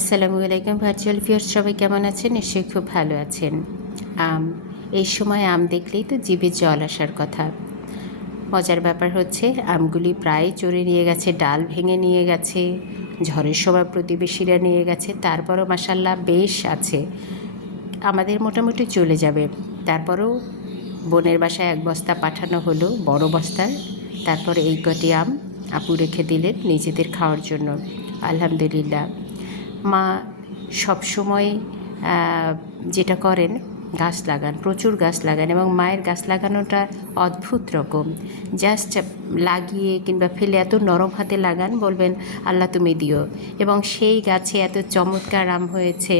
আসসালামু আলাইকুম virtual viewers, সবাই কেমন আছেন? নিশ্চয়ই খুব ভালো আছেন। আম এই সময় আম দেখলেই তো জিভে জল আসার কথা। মজার ব্যাপার হচ্ছে আমগুলি প্রায় চড়ে নিয়ে গেছে, ডাল ভেঙে নিয়ে গেছে, ঝড়ের সময় প্রতিবেশীরা নিয়ে গেছে, তারপরও মাশাআল্লাহ বেশ আছে। আমাদের মোটামুটি চলে যাবে। তারপরেও বোনের বাসায় এক বস্তা পাঠানো হলো, বড় বস্তার। তারপরে এই কটি আম আপু রেখে দিলেন নিজেদের খাওয়ার জন্য। আলহামদুলিল্লাহ। মা সবসময় যেটা করেন, গাছ লাগান, প্রচুর গাছ লাগান, এবং মায়ের গাছ লাগানোটা অদ্ভুত রকম। জাস্ট লাগিয়ে কিংবা ফেলে এত নরম হাতে লাগান, বলবেন আল্লাহ তুমি দিও, এবং সেই গাছে এত চমৎকার আম হয়েছে।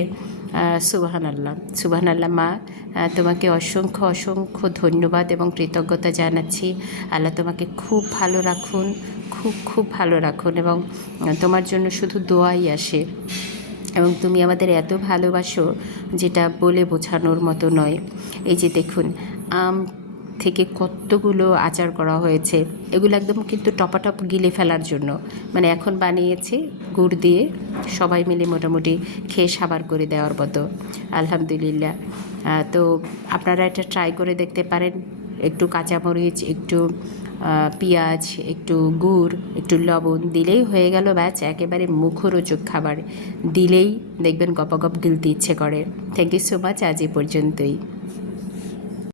সুবহানাল্লাহ, সুবহানাল্লাহ। মা, তোমাকে অসংখ্য অসংখ্য ধন্যবাদ এবং কৃতজ্ঞতা জানাচ্ছি। আল্লাহ তোমাকে খুব ভালো রাখুন, খুব খুব ভালো রাখুন, এবং তোমার জন্য শুধু দোয়াই আসে। এবং তুমি আমাদের এত ভালোবাসো যেটা বলে বোঝানোর মতো নয়। এই যে দেখুন, আম থেকে কতগুলো আচার করা হয়েছে। এগুলো একদম কিন্তু টপাটপ গিলে ফেলার জন্য, মানে এখন বানিয়েছে গুড় দিয়ে, সবাই মিলে মোটামুটি খেয়ে সাবার করে দেওয়ার মতো। আলহামদুলিল্লাহ। তো আপনারা এটা ট্রাই করে দেখতে পারেন। একটু কাঁচামরিচ, একটু পেঁয়াজ, একটু গুড়, একটু লবণ দিলেই হয়ে গেল ব্যাচ, একেবারে মুখরোচক খাবার। দিলেই দেখবেন গপাগপ গিলতে ইচ্ছে করে। Thank you so much. আজ এ পর্যন্তই।